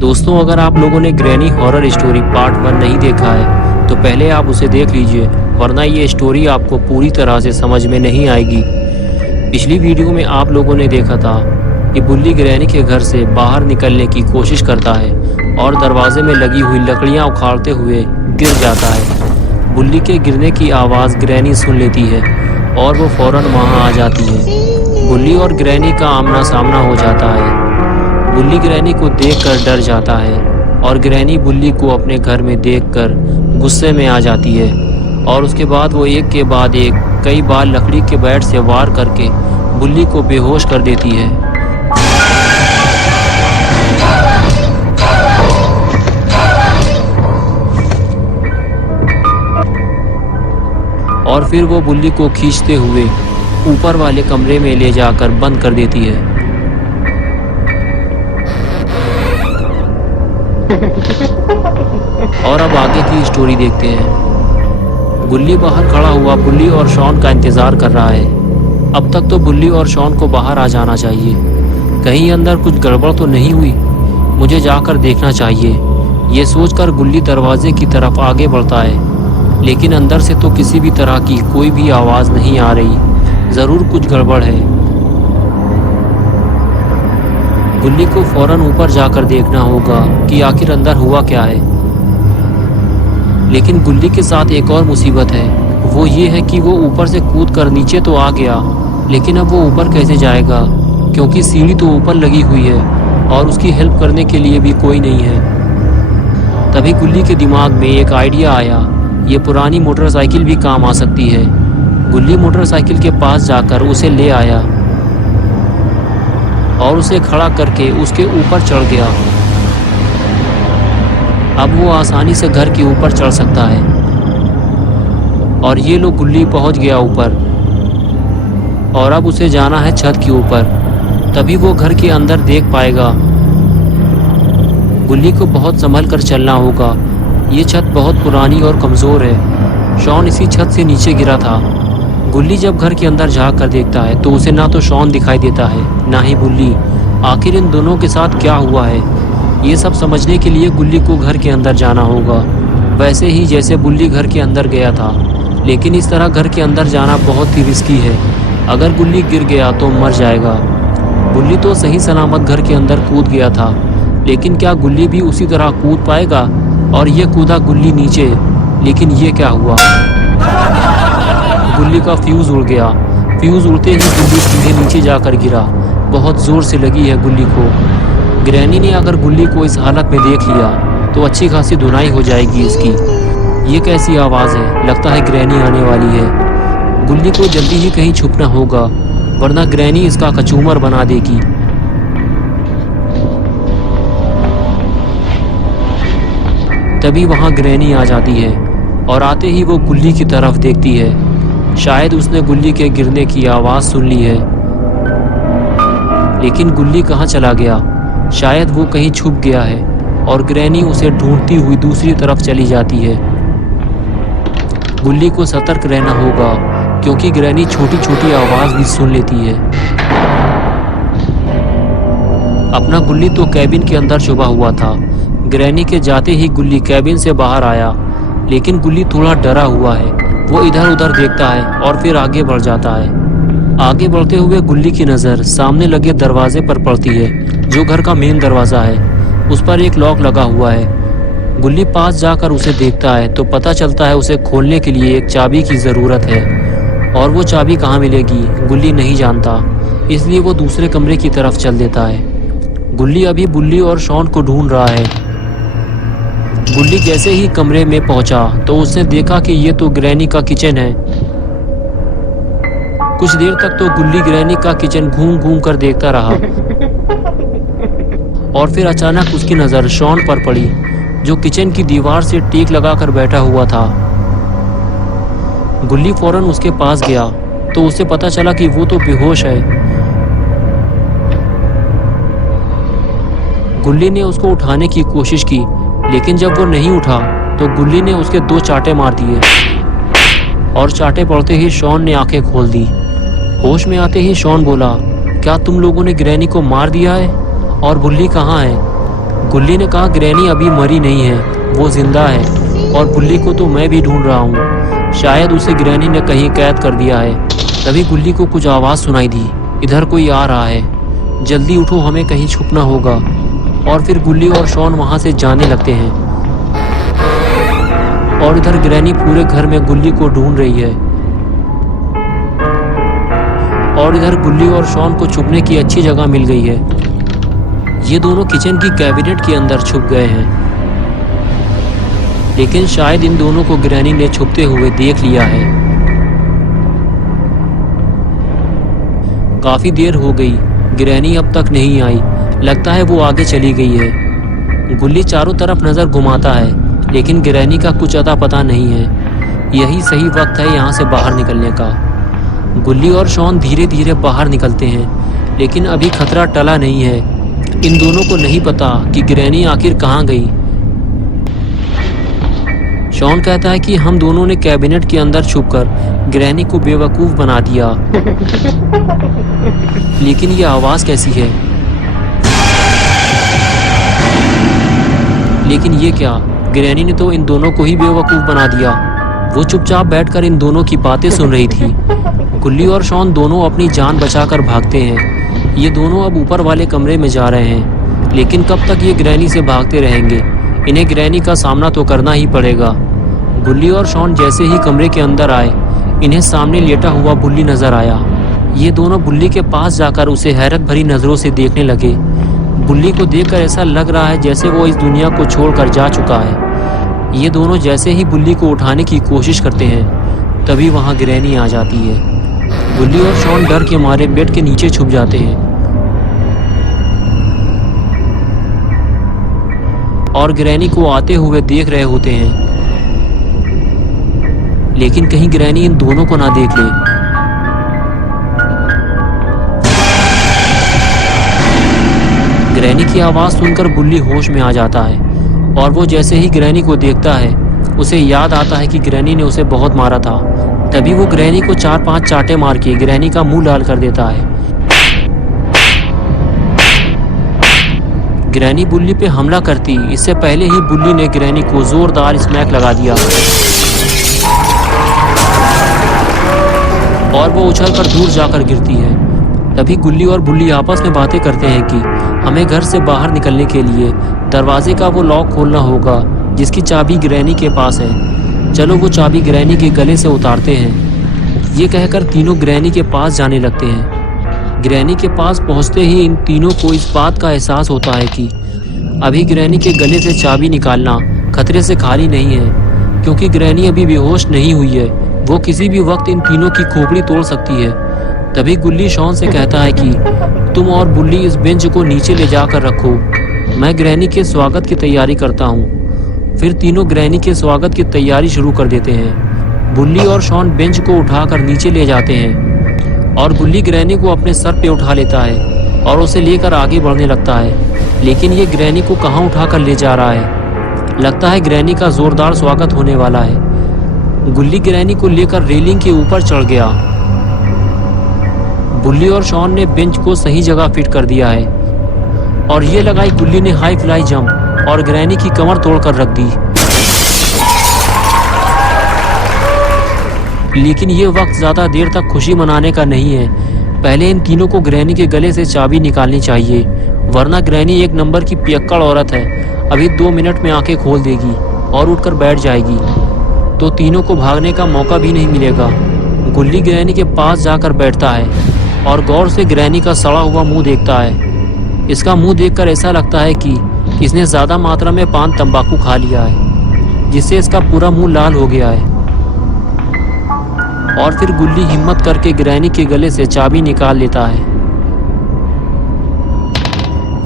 दोस्तों, अगर आप लोगों ने ग्रैनी हॉरर स्टोरी पार्ट 1 नहीं देखा है तो पहले आप उसे देख लीजिए, वरना ये स्टोरी आपको पूरी तरह से समझ में नहीं आएगी। पिछली वीडियो में आप लोगों ने देखा था कि बुल्ली ग्रैनी के घर से बाहर निकलने की कोशिश करता है और दरवाजे में लगी हुई लकड़ियां उखाड़ते हुए गिर जाता है। बुल्ली के गिरने की आवाज़ ग्रैनी सुन लेती है और वो फौरन वहां आ जाती है। बुल्ली और ग्रैनी का आमना सामना हो जाता है। बुल्ली ग्रैनी को देखकर डर जाता है और ग्रैनी बुल्ली को अपने घर में देखकर गुस्से में आ जाती है और उसके बाद वो एक के बाद एक कई बार लकड़ी के बैट से वार करके बुल्ली को बेहोश कर देती है। और फिर वो बुल्ली को खींचते हुए ऊपर वाले कमरे में ले जाकर बंद कर देती है। और अब आगे की स्टोरी देखते हैं। बुल्ली बाहर खड़ा हुआ बुल्ली और शॉन का इंतजार कर रहा है। अब तक तो बुल्ली और शॉन को बाहर आ जाना चाहिए। कहीं अंदर कुछ गड़बड़ तो नहीं हुई, मुझे जाकर देखना चाहिए। ये सोचकर बुल्ली दरवाजे की तरफ आगे बढ़ता है, लेकिन अंदर से तो किसी भी तरह की कोई भी आवाज़ नहीं आ रही। ज़रूर कुछ गड़बड़ है। बुल्ली को फौरन ऊपर जाकर देखना होगा कि आखिर अंदर हुआ क्या है। लेकिन बुल्ली के साथ एक और मुसीबत है, वो ये है कि वो ऊपर से कूद कर नीचे तो आ गया, लेकिन अब वो ऊपर कैसे जाएगा, क्योंकि सीढ़ी तो ऊपर लगी हुई है और उसकी हेल्प करने के लिए भी कोई नहीं है। तभी बुल्ली के दिमाग में एक आइडिया आया, ये पुरानी मोटरसाइकिल भी काम आ सकती है। बुल्ली मोटरसाइकिल के पास जाकर उसे ले आया और उसे खड़ा करके उसके ऊपर चढ़ गया। अब वो आसानी से घर के ऊपर चढ़ सकता है। और ये लो बुल्ली पहुंच गया ऊपर और अब उसे जाना है छत के ऊपर, तभी वो घर के अंदर देख पाएगा। बुल्ली को बहुत संभल कर चलना होगा, ये छत बहुत पुरानी और कमज़ोर है। शॉन इसी छत से नीचे गिरा था। बुल्ली जब घर के अंदर झाँक कर देखता है तो उसे ना तो शॉन दिखाई देता है ना ही बुल्ली। आखिर इन दोनों के साथ क्या हुआ है, ये सब समझने के लिए बुल्ली को घर के अंदर जाना होगा, वैसे ही जैसे बुल्ली घर के अंदर गया था। लेकिन इस तरह घर के अंदर जाना बहुत ही रिस्की है। अगर बुल्ली गिर गया तो मर जाएगा। बुल्ली तो सही सलामत घर के अंदर कूद गया था, लेकिन क्या गुल्ली भी उसी तरह कूद पाएगा? और ये कूदा गुल्ली नीचे, लेकिन ये क्या हुआ? गुल्ली का फ्यूज़ उड़ गया। फ्यूज़ उड़ते ही गुल्ली सीधे नीचे जाकर गिरा। बहुत ज़ोर से लगी है गुल्ली को। ग्रैनी ने अगर गुल्ली को इस हालत में देख लिया तो अच्छी खासी धुनाई हो जाएगी इसकी। ये कैसी आवाज़ है? लगता है ग्रैनी आने वाली है। गुल्ली को जल्दी ही कहीं छुपना होगा, वरना ग्रैनी इसका कचूमर बना देगी। तभी वहाँ ग्रैनी आ जाती है और आते ही वो गुल्ली की तरफ देखती है। शायद उसने गुल्ली के गिरने की आवाज़ सुन ली है, लेकिन गुल्ली कहाँ चला गया? शायद वो कहीं छुप गया है और ग्रैनी उसे ढूंढती हुई दूसरी तरफ चली जाती है। गुल्ली को सतर्क रहना होगा, क्योंकि ग्रैनी छोटी छोटी आवाज़ भी सुन लेती है। अपना गुल्ली तो कैबिन के अंदर छुपा हुआ था। ग्रैनी के जाते ही गुल्ली कैबिन से बाहर आया, लेकिन गुल्ली थोड़ा डरा हुआ है। वो इधर उधर देखता है और फिर आगे बढ़ जाता है। आगे बढ़ते हुए गुल्ली की नज़र सामने लगे दरवाजे पर पड़ती है, जो घर का मेन दरवाज़ा है। उस पर एक लॉक लगा हुआ है। गुल्ली पास जाकर उसे देखता है तो पता चलता है उसे खोलने के लिए एक चाबी की ज़रूरत है, और वो चाबी कहाँ मिलेगी गुल्ली नहीं जानता, इसलिए वो दूसरे कमरे की तरफ चल देता है। गुल्ली अभी बुल्ली और शॉन को ढूंढ रहा है। गुल्ली जैसे ही कमरे में पहुंचा तो उसने देखा कि ये तो ग्रैनी का किचन है। कुछ देर तक तो गुल्ली ग्रैनी का किचन घूम घूम कर देखता रहा, और फिर अचानक उसकी नज़र शॉन पर पड़ी, जो किचन की दीवार से टीक लगाकर बैठा हुआ था। गुल्ली फौरन उसके पास गया तो उसे पता चला कि वो तो बेहोश है। गुल्ली ने उसको उठाने की कोशिश की, लेकिन जब वो नहीं उठा तो गुल्ली ने उसके 2 चांटे मार दिए, और चांटे पड़ते ही शॉन ने आंखें खोल दी। होश में आते ही शॉन बोला, क्या तुम लोगों ने ग्रैनी को मार दिया है? और बुल्ली कहाँ है? गुल्ली ने कहा, ग्रैनी अभी मरी नहीं है, वो जिंदा है और बुल्ली को तो मैं भी ढूंढ रहा हूँ। शायद उसे ग्रैनी ने कहीं कैद कर दिया है। तभी गुल्ली को कुछ आवाज़ सुनाई दी, इधर कोई आ रहा है, जल्दी उठो, हमें कहीं छुपना होगा। और फिर गुल्ली और शॉन वहाँ से जाने लगते हैं और इधर ग्रैनी पूरे घर में गुल्ली को ढूंढ रही है। और इधर गुल्ली और शॉन को छुपने की अच्छी जगह मिल गई है। ये दोनों किचन की कैबिनेट के अंदर छुप गए हैं, लेकिन शायद इन दोनों को ग्रैनी ने छुपते हुए देख लिया है। काफी देर हो गई, ग्रैनी अब तक नहीं आई। लगता है वो आगे चली गई है। गुल्ली चारों तरफ नजर घुमाता है, लेकिन ग्रैनी का कुछ अता पता नहीं है। यही सही वक्त है यहाँ से बाहर निकलने का। गुल्ली और शॉन धीरे धीरे बाहर निकलते हैं, लेकिन अभी खतरा टला नहीं है। इन दोनों को नहीं पता कि ग्रैनी आखिर कहाँ गई। शॉन कहता है कि हम दोनों ने कैबिनेट के अंदर छुपकर ग्रैनी को बेवकूफ बना दिया। लेकिन ये आवाज कैसी है? लेकिन ये क्या? ग्रैनी ने तो इन दोनों को ही बेवकूफ बना दिया। वो चुपचाप बैठकर इन दोनों की बातें सुन रही थी। गुल्ली और शॉन दोनों अपनी जान बचाकर भागते हैं। ये दोनों अब ऊपर वाले कमरे में जा रहे हैं, लेकिन कब तक ये ग्रैनी से भागते रहेंगे? इन्हें ग्रैनी का सामना तो करना ही पड़ेगा। गुल्ली और शॉन जैसे ही कमरे के अंदर आए, इन्हें सामने लेटा हुआ बुल्ली नजर आया। ये दोनों बुल्ली के पास जाकर उसे हैरत भरी नजरों से देखने लगे। बुल्ली को देखकर ऐसा लग रहा है जैसे वो इस दुनिया को छोड़कर जा चुका है। ये दोनों जैसे ही बुल्ली को उठाने की कोशिश करते हैं, तभी वहां ग्रैनी आ जाती है। गुल्ली और शॉन डर के मारे बेड के नीचे छुप जाते हैं और ग्रैनी को आते हुए देख रहे होते हैं, लेकिन कहीं ग्रैनी इन दोनों को ना देख ले। ग्रैनी की आवाज सुनकर बुल्ली होश में आ जाता है और वो जैसे ही ग्रैनी को देखता है, उसे याद आता है कि ग्रैनी ने उसे बहुत मारा था। तभी वो ग्रैनी को 4-5 चाटे मार के ग्रैनी का मुंह लाल कर देता है। ग्रैनी बुल्ली पे हमला करती इससे पहले ही बुल्ली ने ग्रैनी को जोरदार स्मैक लगा दिया और वो उछलकर दूर जाकर गिरती है। तभी गुल्ली और बुल्ली आपस में बातें करते हैं कि हमें घर से बाहर निकलने के लिए दरवाजे का वो लॉक खोलना होगा जिसकी चाबी ग्रैनी के पास है। चलो वो चाबी ग्रैनी के गले से उतारते हैं। ये कहकर तीनों ग्रैनी के पास जाने लगते हैं। ग्रैनी के पास पहुंचते ही इन तीनों को इस बात का एहसास होता है कि अभी ग्रैनी के गले से चाबी निकालना खतरे से खाली नहीं है, क्योंकि ग्रैनी अभी बेहोश नहीं हुई है। वो किसी भी वक्त इन तीनों की खोपड़ी तोड़ सकती है। तभी गुल्ली शॉन से कहता है कि तुम और बुल्ली इस बेंच को नीचे ले जाकर रखो, मैं ग्रैनी के स्वागत की तैयारी करता हूँ। फिर तीनों ग्रैनी के स्वागत की तैयारी शुरू कर देते हैं। बुल्ली और शॉन बेंच को उठाकर नीचे ले जाते हैं और बुल्ली ग्रैनी को अपने सर पे उठा लेता है और उसे लेकर आगे बढ़ने लगता है। लेकिन ये ग्रैनी को कहाँ उठाकर ले जा रहा है? लगता है ग्रैनी का जोरदार स्वागत होने वाला है। गुल्ली ग्रैनी को लेकर रेलिंग के ऊपर चढ़ गया। बुल्ली और शॉन ने बेंच को सही जगह फिट कर दिया है और ये लगाई गुल्ली ने हाई फ्लाई जंप और ग्रैनी की कमर तोड़कर रख दी। लेकिन ये वक्त ज्यादा देर तक खुशी मनाने का नहीं है। पहले इन तीनों को ग्रैनी के गले से चाबी निकालनी चाहिए, वरना ग्रैनी एक नंबर की पियक्कड़ औरत है। अभी 2 मिनट में आंखें खोल देगी और उठकर बैठ जाएगी, तो तीनों को भागने का मौका भी नहीं मिलेगा। गुल्ली ग्रैनी के पास जाकर बैठता है और गौर से ग्रैनी का सड़ा हुआ मुंह देखता है। इसका मुंह देखकर ऐसा लगता है कि इसने ज्यादा मात्रा में पान तंबाकू खा लिया है, जिससे इसका पूरा मुंह लाल हो गया है। और फिर गुल्ली हिम्मत करके ग्रैनी के गले से चाबी निकाल लेता है।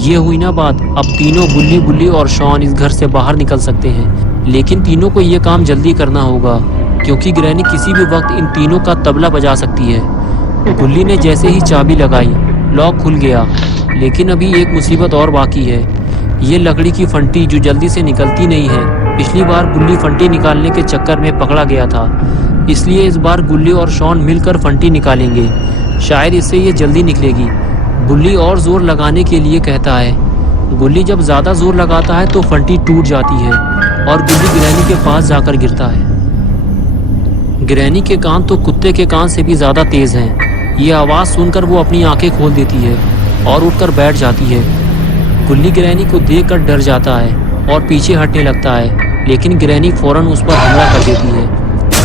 ये हुई ना बात। अब तीनों बुल्ली और शॉन इस घर से बाहर निकल सकते हैं, लेकिन तीनों को ये काम जल्दी करना होगा, क्योंकि ग्रैनी किसी भी वक्त इन तीनों का तबला बजा सकती है। गुल्ली ने जैसे ही चाबी लगाई, लॉक खुल गया। लेकिन अभी एक मुसीबत और बाकी है, ये लकड़ी की फंटी जो जल्दी से निकलती नहीं है। पिछली बार गुल्ली फंटी निकालने के चक्कर में पकड़ा गया था, इसलिए इस बार गुल्ली और शॉन मिलकर फंटी निकालेंगे। शायद इससे ये जल्दी निकलेगी। गुल्ली और जोर लगाने के लिए कहता है, गुल्ली जब ज़्यादा जोर लगाता है तो फंटी टूट जाती है और गुल्ली ग्रैनी के पास जाकर गिरता है। ग्रैनी के कान तो कुत्ते के कान से भी ज़्यादा तेज़ हैं। ये आवाज़ सुनकर वो अपनी आंखें खोल देती है और उठकर बैठ जाती है। गुल्ली ग्रैनी को देखकर डर जाता है और पीछे हटने लगता है, लेकिन ग्रैनी फ़ौरन उस पर हमला कर देती है,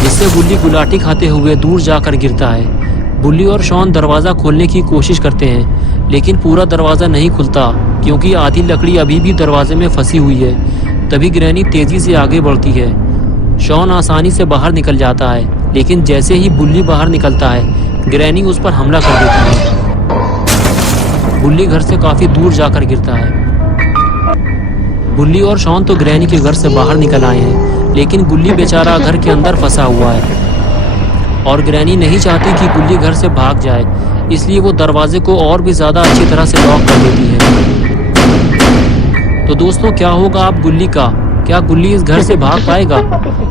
जिससे गुल्ली गुलाटी खाते हुए दूर जाकर गिरता है। बुल्ली और शॉन दरवाज़ा खोलने की कोशिश करते हैं, लेकिन पूरा दरवाज़ा नहीं खुलता क्योंकि आधी लकड़ी अभी भी दरवाजे में फंसी हुई है। तभी ग्रैनी तेज़ी से आगे बढ़ती है। शॉन आसानी से बाहर निकल जाता है, लेकिन जैसे ही बुल्ली बाहर निकलता है, ग्रैनी उस पर हमला कर देती है। बुल्ली घर से काफ़ी दूर जाकर गिरता है। बुल्ली और शॉन तो ग्रैनी के घर से बाहर निकल आए हैं, लेकिन गुल्ली बेचारा घर के अंदर फंसा हुआ है और ग्रैनी नहीं चाहती कि गुल्ली घर से भाग जाए, इसलिए वो दरवाजे को और भी ज़्यादा अच्छी तरह से लॉक कर देती है। तो दोस्तों, क्या होगा अब गुल्ली का? क्या गुल्ली इस घर से भाग पाएगा?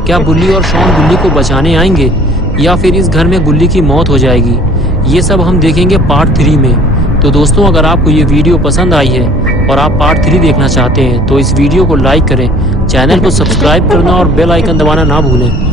क्या बुल्ली और शॉन गुल्ली को बचाने आएंगे या फिर इस घर में गुल्ली की मौत हो जाएगी? ये सब हम देखेंगे पार्ट 3 में। तो दोस्तों, अगर आपको ये वीडियो पसंद आई है और आप पार्ट 3 देखना चाहते हैं तो इस वीडियो को लाइक करें, चैनल को सब्सक्राइब करना और बेल आइकन दबाना ना भूलें।